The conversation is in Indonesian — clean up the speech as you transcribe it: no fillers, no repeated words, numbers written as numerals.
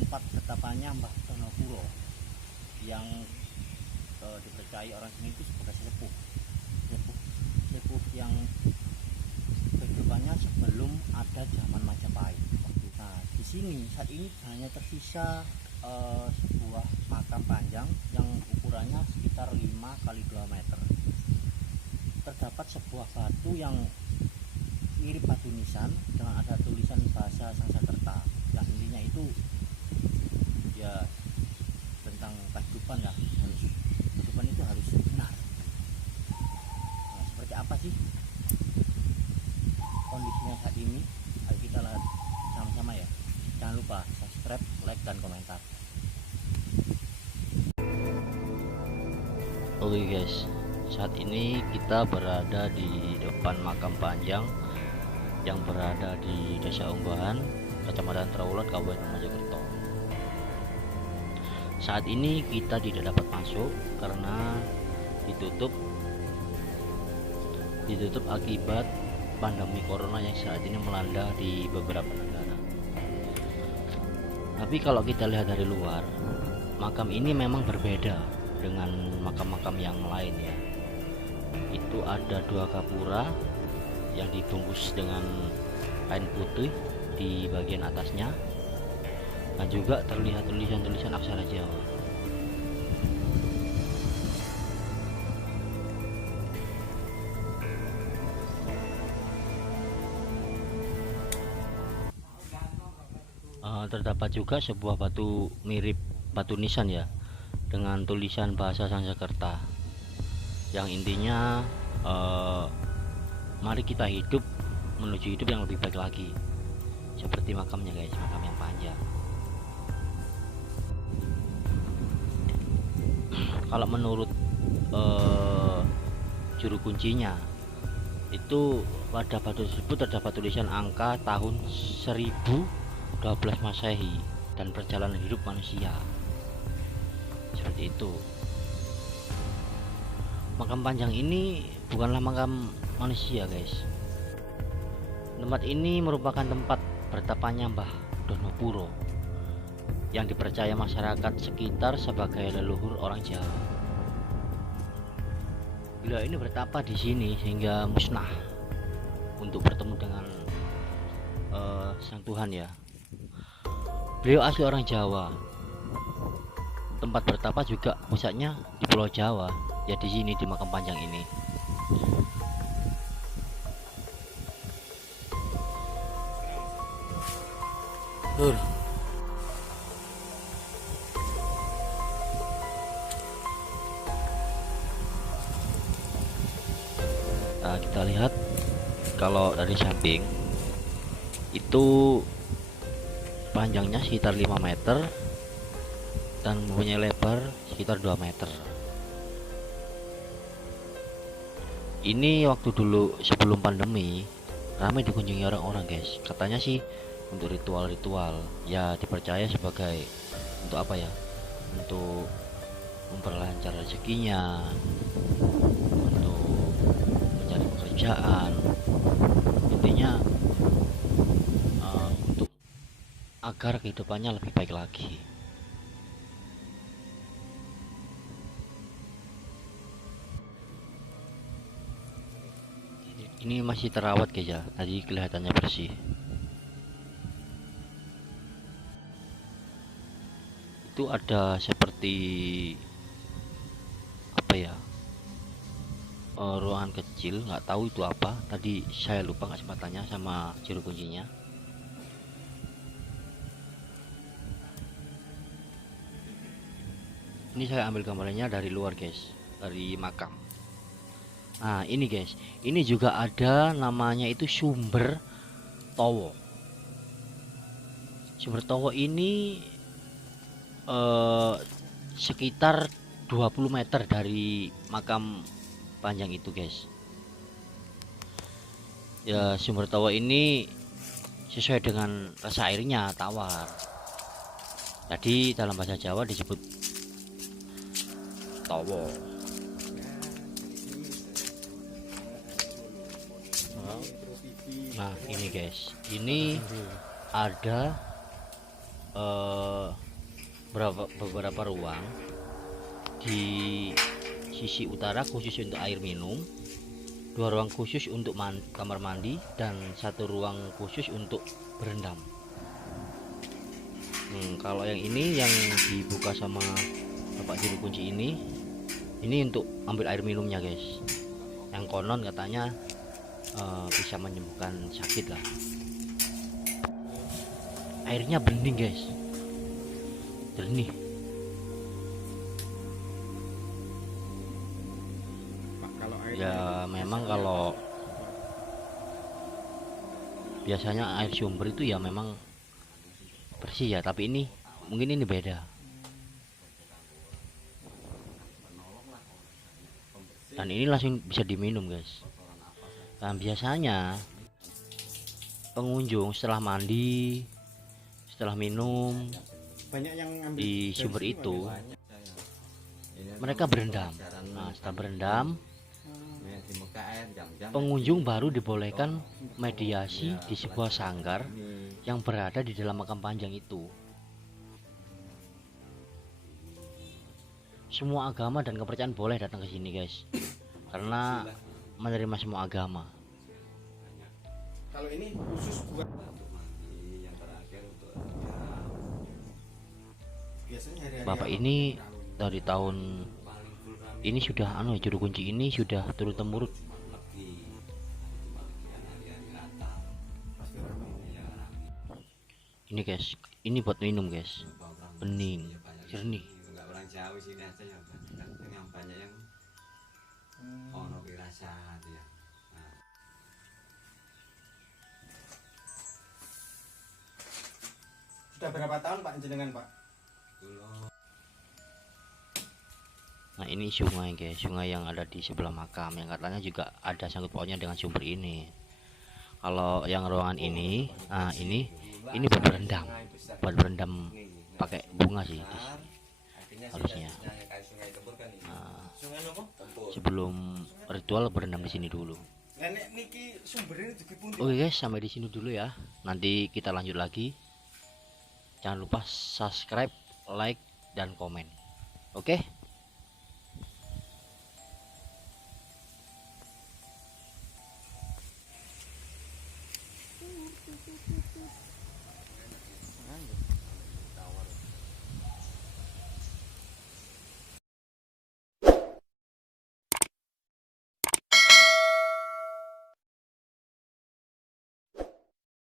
tempat ketapanya Mbah Donopuro yang dipercaya orang sini itu sebagai sepuh yang kehidupannya sebelum ada zaman Majapahit. Nah, di sini saat ini hanya tersisa sebuah makam panjang yang ukurannya sekitar 5 kali 2 meter. Terdapat sebuah batu yang mirip batu nisan dengan ada tulisan bahasa Sanskerta yang intinya itu ya tentang kehidupan lah, kehidupan itu harus benar. Nah, seperti apa sih kondisinya saat ini? Ayo kita lihat sama-sama ya. Jangan lupa subscribe, like, dan komentar. Oke guys, saat ini kita berada di depan makam panjang yang berada di Desa Unggahan, Kecamatan Trawulan, Kabupaten Mojokerto. Saat ini kita tidak dapat masuk karena ditutup akibat pandemi corona yang saat ini melanda di beberapa negara. Tapi kalau kita lihat dari luar, makam ini memang berbeda dengan makam-makam yang lain ya. Itu ada 2 gapura yang dibungkus dengan kain putih di bagian atasnya, dan juga terlihat tulisan aksara Jawa. Terdapat juga sebuah batu mirip batu nisan ya, dengan tulisan bahasa Sanskerta yang intinya mari kita hidup menuju hidup yang lebih baik lagi, seperti makamnya guys, makam yang panjang. Kalau menurut juru kuncinya itu pada batu tersebut terdapat tulisan angka tahun 1012 Masehi dan perjalanan hidup manusia, seperti itu. Makam panjang ini bukanlah makam manusia guys. Tempat ini merupakan tempat bertapanya Mbah Donopuro yang dipercaya masyarakat sekitar sebagai leluhur orang Jawa. Beliau ini bertapa di sini sehingga musnah untuk bertemu dengan Sang Tuhan ya. Beliau asli orang Jawa. Tempat bertapa juga pusatnya di Pulau Jawa, ya di sini di makam panjang ini. Nah, kita lihat kalau dari samping itu panjangnya sekitar 5 meter dan mempunyai lebar sekitar 2 meter. Ini waktu dulu sebelum pandemi ramai dikunjungi orang-orang guys. Katanya sih untuk ritual-ritual ya, dipercaya sebagai untuk apa ya, untuk memperlancar rezekinya, untuk mencari pekerjaan, intinya untuk agar kehidupannya lebih baik lagi. Ini masih terawat guys ya, tadi kelihatannya bersih. Itu ada seperti apa ya, ruangan kecil, nggak tahu itu apa. Tadi saya lupa, nggak sempat tanya sama juru kuncinya. Ini saya ambil gambarnya dari luar guys, dari makam. Nah ini guys, ini juga ada namanya itu Sumber Towo. Sumber Towo ini sekitar 20 meter dari makam panjang itu guys. Ya, Sumber Towo ini sesuai dengan rasa airnya tawar. Jadi dalam bahasa Jawa disebut Towo. Nah ini guys, ini ada beberapa ruang di sisi utara khusus untuk air minum, 2 ruang khusus untuk kamar mandi, dan 1 ruang khusus untuk berendam. Kalau yang ini yang dibuka sama bapak juru kunci ini untuk ambil air minumnya guys, yang konon katanya bisa menyembuhkan sakit lah. Airnya bening guys, jernih. Ya memang kalau biasanya air sumber itu ya memang bersih ya, tapi ini mungkin ini beda. Dan ini langsung bisa diminum guys. Dan biasanya pengunjung setelah mandi, setelah minum Banyak yang di sumber itu, mereka berendam. Nah, setelah berendam, pengunjung baru dibolehkan mediasi di sebuah sanggar yang berada di dalam makam panjang itu. Semua agama dan kepercayaan boleh datang ke sini guys, karena menerima semua agama. Kalau ini khusus buat Bapak ini dari tahun ini sudah juru kunci ini sudah turun temurun. Ini guys, ini buat minum guys, bening, jernih. Sudah berapa tahun Pak jenengan Pak? Nah ini sungai guys, sungai yang ada di sebelah makam yang katanya juga ada sangkut pautnya dengan sumber ini. Kalau yang ruangan ini, nah ini buat berendam pakai bunga sih harusnya. Nah, sebelum ritual berendam di sini dulu. Oke guys, sampai di sini dulu ya. Nanti kita lanjut lagi. Jangan lupa subscribe, like, dan komen. Oke.